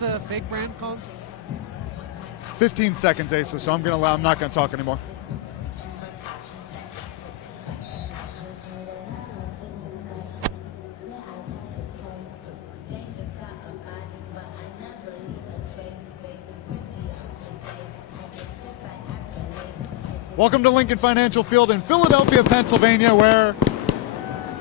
was the fake brand called? 15 seconds, Asa, so I'm not going to talk anymore. Welcome to Lincoln Financial Field in Philadelphia, Pennsylvania, where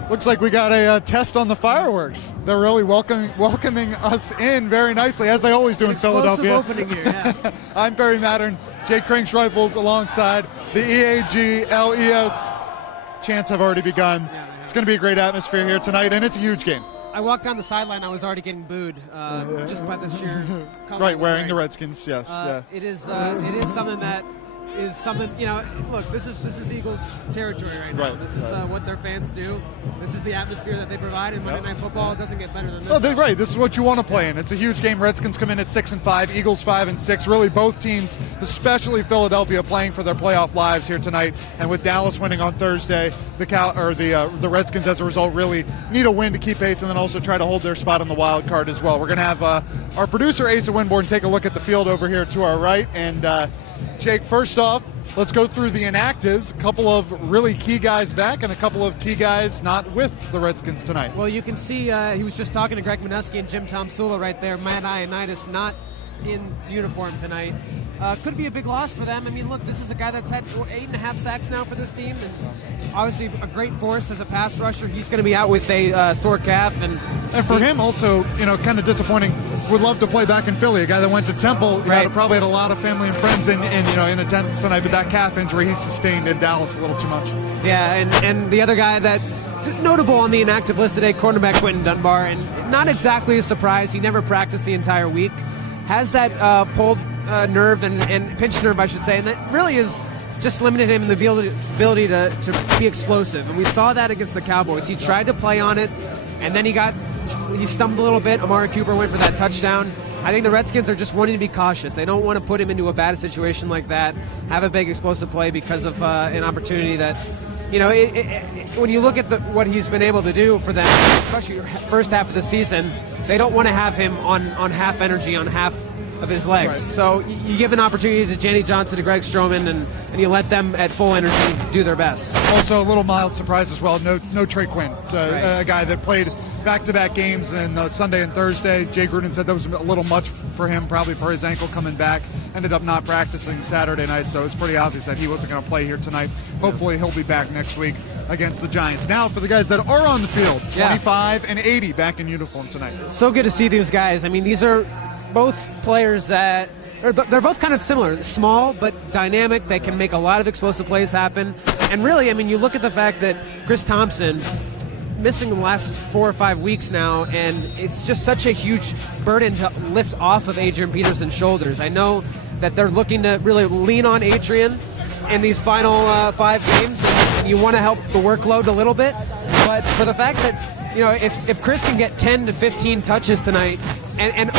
looks like we got a test on the fireworks. They're really welcoming us in very nicely, as they always do in Philadelphia. Opening here, yeah. I'm Barry Mattern, Jake Cranks Rifles alongside the EAG LES. Chants have already begun. Yeah, it's going to be a great atmosphere here tonight, and it's a huge game. I walked down the sideline, I was already getting booed just by the sheer right, wearing the Redskins, yes. It is something that is something, look, this is Eagles territory right now. This is what their fans do. This is the atmosphere that they provide, and Monday Night Football doesn't get better than this. Oh, right. This is what you want to play in. It's a huge game. Redskins come in at 6-5, Eagles 5-6. Really, both teams, especially Philadelphia, playing for their playoff lives here tonight. And with Dallas winning on Thursday, the Redskins, as a result, really need a win to keep pace, and then also try to hold their spot on the wild card as well. We're going to have our producer Asa Winborn take a look at the field over here to our right, and Jake, first off, let's go through the inactives. A couple of really key guys back and a couple of key guys not with the Redskins tonight. Well, you can see he was just talking to Greg Minuski and Jim Tomsula right there. Matt Ioannidis not in uniform tonight. Could be a big loss for them. I mean, look, this is a guy that's had 8.5 sacks now for this team, and obviously a great force as a pass rusher. He's going to be out with a sore calf, and for him also, kind of disappointing. Would love to play back in Philly. A guy that went to Temple, probably had a lot of family and friends in attendance tonight, but that calf injury he sustained in Dallas a little too much. Yeah, and the other guy that notable on the inactive list today, cornerback Quentin Dunbar, and not exactly a surprise. He never practiced the entire week. Has that pulled nerve and pinched nerve, I should say, and that really is just limited him in the ability to be explosive. And we saw that against the Cowboys. He tried to play on it, and then he stumbled a little bit. Amari Cooper went for that touchdown. I think the Redskins are just wanting to be cautious. They don't want to put him into a bad situation like that, have a big explosive play because of an opportunity that, when you look at what he's been able to do for them, especially first half of the season, they don't want to have him on half energy, on half of his legs. Right. So you give an opportunity to Jenny Johnson, to Greg Stroman, and you let them at full energy do their best. Also, a little mild surprise as well. No Trey Quinn. It's a guy that played back-to-back games in Sunday and Thursday. Jay Gruden said that was a little much for him, probably for his ankle coming back. Ended up not practicing Saturday night, so it's pretty obvious that he wasn't going to play here tonight. Hopefully he'll be back next week against the Giants. Now for the guys that are on the field, 25 and 80 back in uniform tonight. So good to see these guys. I mean, these are both players that they're both kind of similar. Small but dynamic. They can make a lot of explosive plays happen. And really, I mean, you look at the fact that Chris Thompson missing the last 4 or 5 weeks now, and it's just such a huge burden to lift off of Adrian Peterson's shoulders. I know that they're looking to really lean on Adrian in these final 5 games, and you want to help the workload a little bit. But for the fact that, if Chris can get 10 to 15 touches tonight, and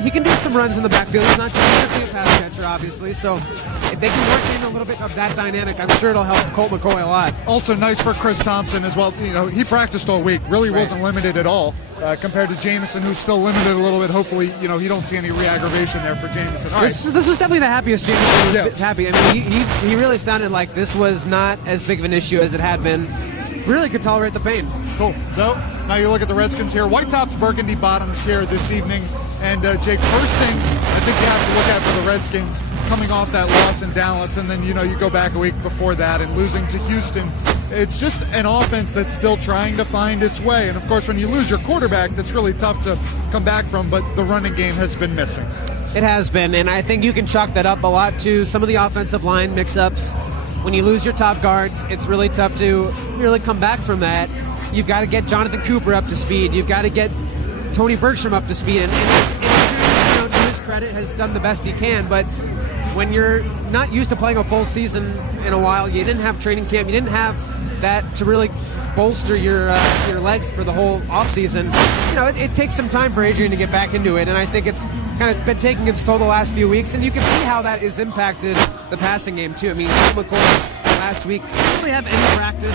he can do some runs in the backfield. He's not just a pass catcher, obviously. So if they can work in a little bit of that dynamic, I'm sure it'll help Colt McCoy a lot. Also nice for Chris Thompson as well. He practiced all week. Really wasn't limited at all compared to Jamison, who's still limited a little bit. Hopefully, you don't see any re-aggravation there for Jamison. This was definitely the happiest Jamison was happy. I mean, he really sounded like this was not as big of an issue as it had been. Really could tolerate the pain. Cool. So now you look at the Redskins here. White tops, burgundy bottoms here this evening. And Jake, first thing I think you have to look at for the Redskins coming off that loss in Dallas, and then you go back a week before that and losing to Houston. It's just an offense that's still trying to find its way. And of course, when you lose your quarterback, that's really tough to come back from. But the running game has been missing. It has been, and I think you can chalk that up a lot to some of the offensive line mix-ups. When you lose your top guards, it's really tough to really come back from that. You've got to get Jonathan Cooper up to speed. You've got to get Tony Bergstrom up to speed. And to his credit, has done the best he can. But when you're not used to playing a full season in a while, you didn't have training camp, you didn't have that to really bolster your legs for the whole offseason. It takes some time for Adrian to get back into it, and I think it's kind of been taking its toll the last few weeks, and you can see how that has impacted the passing game too. I mean, McCoy last week didn't really have any practice,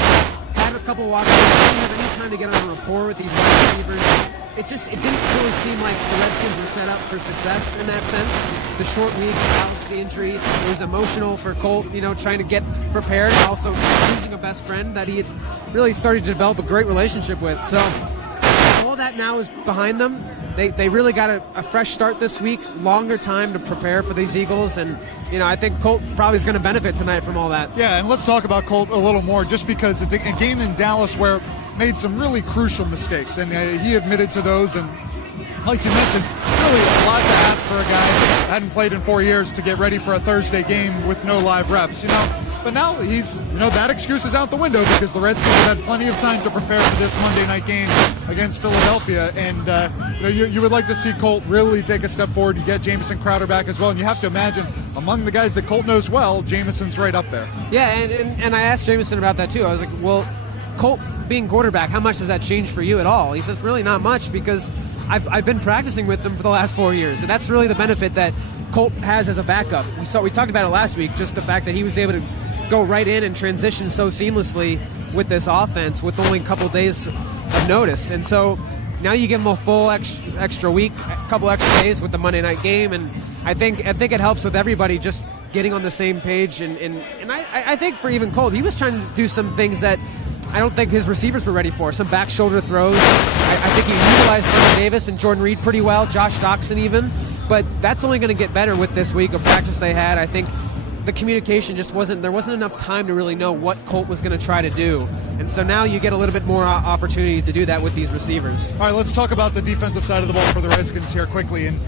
had a couple walkthroughs, didn't have any time to get on a rapport with these wide receivers. it didn't really seem like the Redskins were set up for success in that sense. The short week, Alex, the injury, it was emotional for Colt, trying to get prepared and also losing a best friend that he had really started to develop a great relationship with. So all that now is behind them. They really got a fresh start this week, longer time to prepare for these Eagles, and I think Colt probably is going to benefit tonight from all that. Yeah, and let's talk about Colt a little more, just because it's a game in Dallas where made some really crucial mistakes, and he admitted to those. And like you mentioned, really a lot to ask for a guy that hadn't played in 4 years to get ready for a Thursday game with no live reps, But now he's, that excuse is out the window because the Redskins have had plenty of time to prepare for this Monday night game against Philadelphia. And, you would like to see Colt really take a step forward. You get Jamison Crowder back as well. And you have to imagine among the guys that Colt knows well, Jamison's right up there. Yeah, and I asked Jamison about that too. I was like, well, Colt being quarterback, how much does that change for you at all? He says, really not much, because I've been practicing with them for the last 4 years. And that's really the benefit that Colt has as a backup. We talked about it last week, just the fact that he was able to go right in and transition so seamlessly with this offense with only a couple days of notice. And so now you give him a full extra week, a couple extra days with the Monday night game, and I think it helps with everybody just getting on the same page. And I think for even Colt, he was trying to do some things that I don't think his receivers were ready for. Some back shoulder throws. I think he utilized Vernon Davis and Jordan Reed pretty well, Josh Doxson even, but that's only going to get better with this week of practice they had. I think the communication just there wasn't enough time to really know what Colt was going to try to do. And so now you get a little bit more opportunity to do that with these receivers. All right, let's talk about the defensive side of the ball for the Redskins here quickly. And,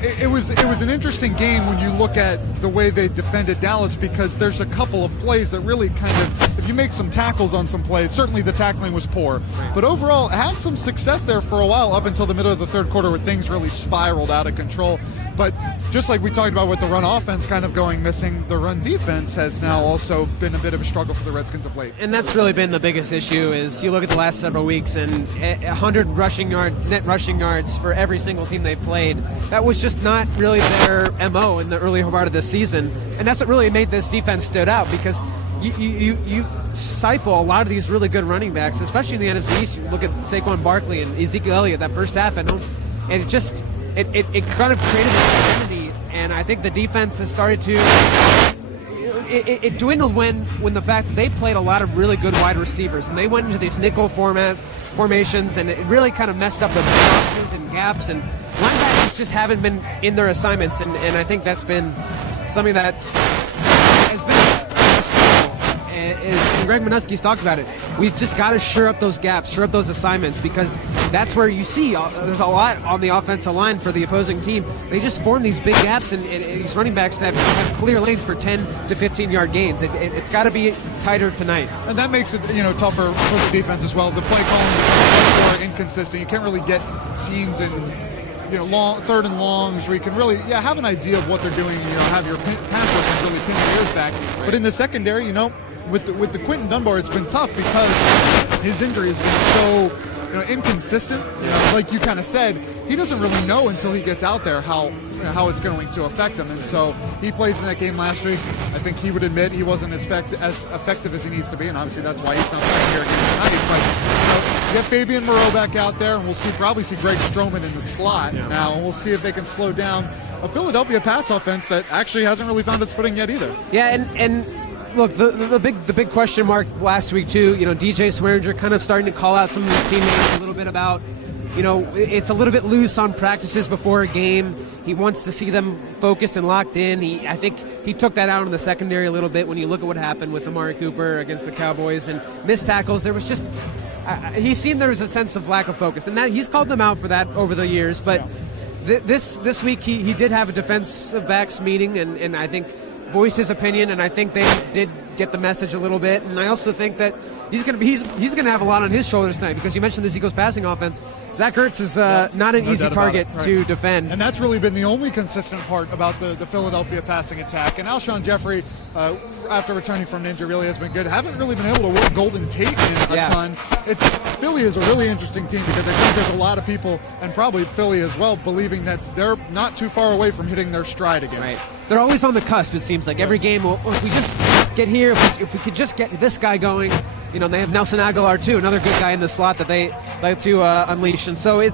it was an interesting game when you look at the way they defended Dallas, because there's a couple of plays that really kind of, if you make some tackles on some plays, certainly the tackling was poor, but overall had some success there for a while up until the middle of the third quarter where things really spiraled out of control. But just like we talked about with the run offense kind of going missing, the run defense has now also been a bit of a struggle for the Redskins of late. And that's really been the biggest issue. Is you look at the last several weeks and 100 net rushing yards for every single team they played. That was just not really their MO in the early part of the season. And that's what really made this defense stood out, because you stifle a lot of these really good running backs, especially in the NFC East. You look at Saquon Barkley and Ezekiel Elliott that first half, and it just it kind of created this identity, and I think the defense has started to it dwindled when the fact that they played a lot of really good wide receivers, and they went into these nickel formations, and it really kind of messed up the boxes and gaps, and linebackers just haven't been in their assignments, and I think that's been something that has been and Greg Minuski's talked about it. We've just got to shore up those gaps, shore up those assignments, because that's where you see there's a lot on the offensive line for the opposing team. They just form these big gaps, and these running backs have clear lanes for 10 to 15-yard gains. It's got to be tighter tonight. And that makes it tougher for the defense as well. The play calling is more inconsistent. You can't really get teams in third and longs where you can really have an idea of what they're doing. Have your pass rush really pin your ears back. Right. But in the secondary, with the Quinton Dunbar, it's been tough because his injury has been so inconsistent. Like you kind of said, he doesn't really know until he gets out there how it's going to affect him. And so he plays in that game last week. I think he would admit he wasn't as effective as he needs to be, and obviously that's why he's not playing here again tonight. But get Fabian Moreau back out there, and we'll probably see Greg Stroman in the slot now, and we'll see if they can slow down a Philadelphia pass offense that actually hasn't really found its footing yet either. Yeah, and look, the big question mark last week too. DJ Swearinger kind of starting to call out some of his teammates a little bit about, it's a little bit loose on practices before a game. He wants to see them focused and locked in. I think he took that out in the secondary a little bit when you look at what happened with Amari Cooper against the Cowboys and missed tackles. There was just he seemed there was a sense of lack of focus, and that he's called them out for that over the years. But this week he did have a defensive backs meeting, and I think voiced his opinion, and I think they did get the message a little bit. And I also think that he's going to have a lot on his shoulders tonight, because you mentioned this Eagles passing offense. Zach Ertz is not an easy target to defend. And that's really been the only consistent part about the Philadelphia passing attack. And Alshon Jeffrey, after returning from an injury, really has been good. Haven't really been able to work Golden Tate in a ton. Philly is a really interesting team, because I think there's a lot of people, and probably Philly as well, believing that they're not too far away from hitting their stride again. Right. They're always on the cusp, it seems like. Every game, if we just get here, if we could just get this guy going, they have Nelson Aguilar too, another good guy in the slot that they like to unleash. And so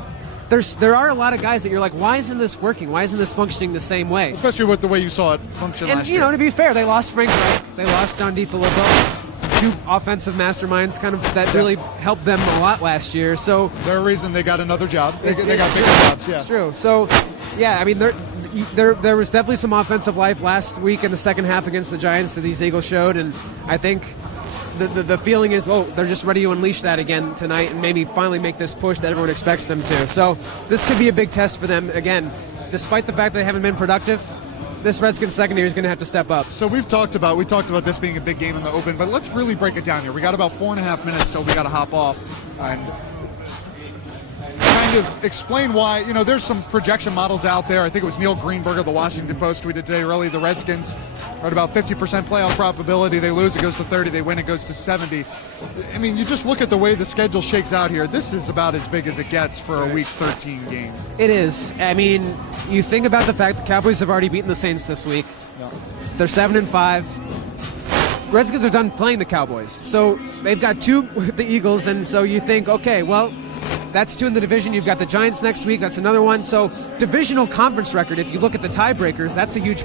there are a lot of guys that you're like, why isn't this working? Why isn't this functioning the same way? Especially with the way you saw it function last year. And, to be fair, they lost Frank Reich. They lost John DiFilippo. Two offensive masterminds that really helped them a lot last year. So there's a reason they got another job. They got bigger jobs. Yeah, it's true. So, yeah, I mean, there was definitely some offensive life last week in the second half against the Giants that these Eagles showed, and I think the feeling is, they're just ready to unleash that again tonight and maybe finally make this push that everyone expects them to. So this could be a big test for them again, despite the fact that they haven't been productive. This Redskins secondary is going to have to step up. So we talked about this being a big game in the open, but let's really break it down here. We got about 4.5 minutes till we got to hop off and kind of explain why. There's some projection models out there. I think it was Neil Greenberg of the Washington Post tweeted today. Really, the Redskins are at about 50% playoff probability. They lose, it goes to 30. They win, it goes to 70. I mean, you just look at the way the schedule shakes out here. This is about as big as it gets for a Week 13 game. It is. I mean, you think about the fact the Cowboys have already beaten the Saints this week. Yeah. They're 7-5. Redskins are done playing the Cowboys. So they've got 2 with the Eagles, and so you think, okay, well, that's 2 in the division. You've got the Giants next week. That's another one. So divisional conference record, if you look at the tiebreakers, that's a huge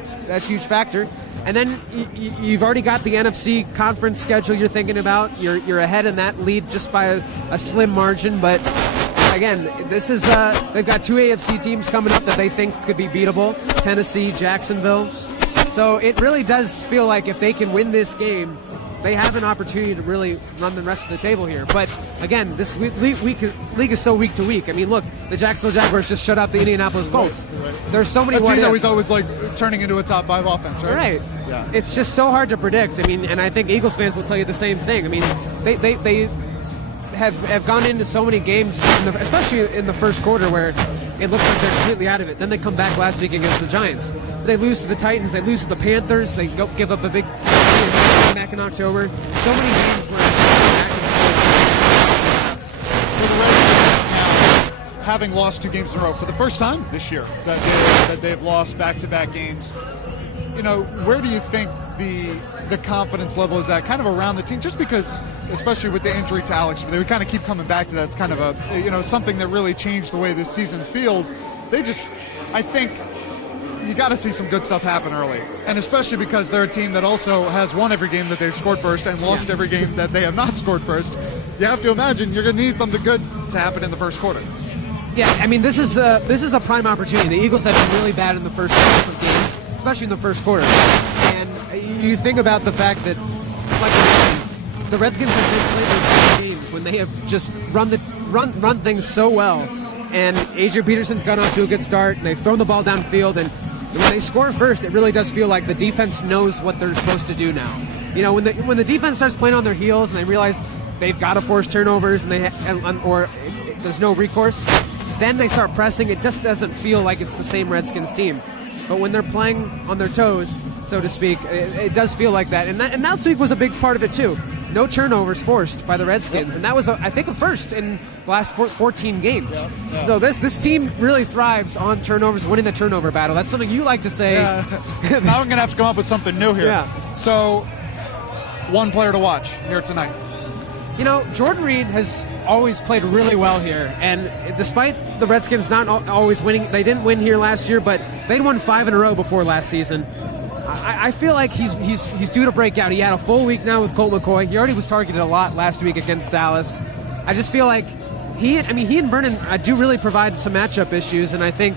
factor. And then you've already got the NFC conference schedule you're thinking about. You're ahead in that lead just by a slim margin. But again, this is they've got 2 AFC teams coming up that they think could be beatable: Tennessee, Jacksonville. So it really does feel like if they can win this game, they have an opportunity to really run the rest of the table here. But again, this league is so week to week. I mean, look, the Jacksonville Jaguars just shut out the Indianapolis Colts. Right. There's so many. A team that was always like turning into a top 5 offense, right? Right. Yeah. It's just so hard to predict. I mean, and I think Eagles fans will tell you the same thing. I mean, they have gone into so many games, especially in the first quarter, where it looks like they're completely out of it. Then they come back last week against the Giants. They lose to the Titans. They lose to the Panthers. They go give up a big back in October. So many games where back and forth. For the Redskins now, having lost 2 games in a row for the first time this year that they've lost back-to-back games, where do you think the confidence level is at kind of around the team? Just because, especially with the injury to Alex, they would kind of keep coming back to that. It's kind of something that really changed the way this season feels. I think you got to see some good stuff happen early, and especially because they're a team that also has won every game that they've scored first and lost every game that they have not scored first. You have to imagine you're going to need something good to happen in the first quarter. Yeah, I mean, this is a prime opportunity. The Eagles have been really bad in the first half of games, especially in the first quarter. And you think about the fact that, like I mentioned, the Redskins have been playing games when they have just run things so well. And Adrian Peterson's got off to a good start, and they've thrown the ball downfield, and when they score first, it really does feel like the defense knows what they're supposed to do now. When the defense starts playing on their heels and they realize they've got to force turnovers or there's no recourse, then they start pressing. It just doesn't feel like it's the same Redskins team. But when they're playing on their toes, so to speak, it does feel like that. And that week was a big part of it too. No turnovers forced by the Redskins, and that was, I think, a first in the last 14 games. Yeah. So this team really thrives on turnovers, winning the turnover battle. That's something you like to say. Yeah. Now I'm going to have to come up with something new here. Yeah. So, one player to watch here tonight. Jordan Reed has always played really well here, and despite the Redskins not always winning, they didn't win here last year, but they'd won 5 in a row before last season. I feel like he's due to break out. He had a full week now with Colt McCoy. He already was targeted a lot last week against Dallas. I just feel like he and Vernon do really provide some matchup issues, and I think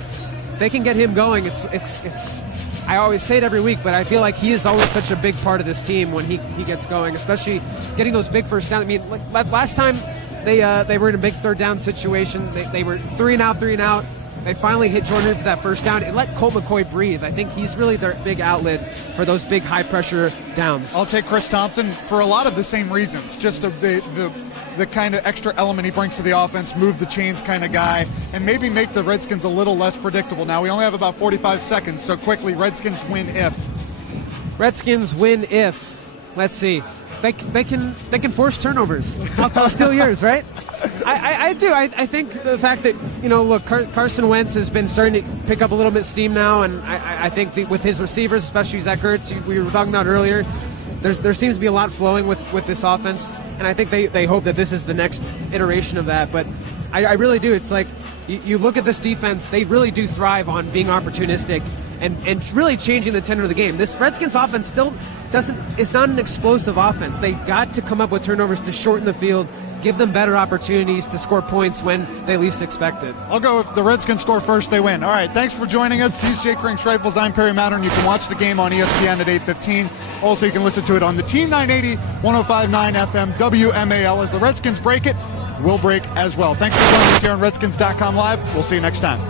they can get him going. It's I always say it every week, but I feel like he is always such a big part of this team when he gets going, especially getting those big first downs. I mean, like last time they were in a big third down situation. They were 3 and out. They finally hit Jordan for that first down and let Colt McCoy breathe. I think he's really their big outlet for those big high-pressure downs. I'll take Chris Thompson for a lot of the same reasons. Just the kind of extra element he brings to the offense, move the chains kind of guy, and maybe make the Redskins a little less predictable. Now, we only have about 45 seconds, so quickly, Redskins win if. Redskins win if. Let's see. They can force turnovers. I'll steal yours, right? I do. I think the fact that, look, Carson Wentz has been starting to pick up a little bit of steam now, and I think with his receivers, especially Zach Ertz, we were talking about earlier, there seems to be a lot flowing with this offense. and I think they hope that this is the next iteration of that. But I really do. It's like you look at this defense; they really do thrive on being opportunistic and really changing the tenor of the game. This Redskins offense still is not an explosive offense. They got to come up with turnovers to shorten the field, give them better opportunities to score points when they least expect it. I'll go if the Redskins score first, they win. All right, thanks for joining us. He's Jake Ring-Schreifels. I'm Perry Mattern. You can watch the game on ESPN at 8:15. Also, you can listen to it on the Team 980, 105.9 FM, WMAL. As the Redskins break it, we'll break as well. Thanks for joining us here on Redskins.com Live. We'll see you next time.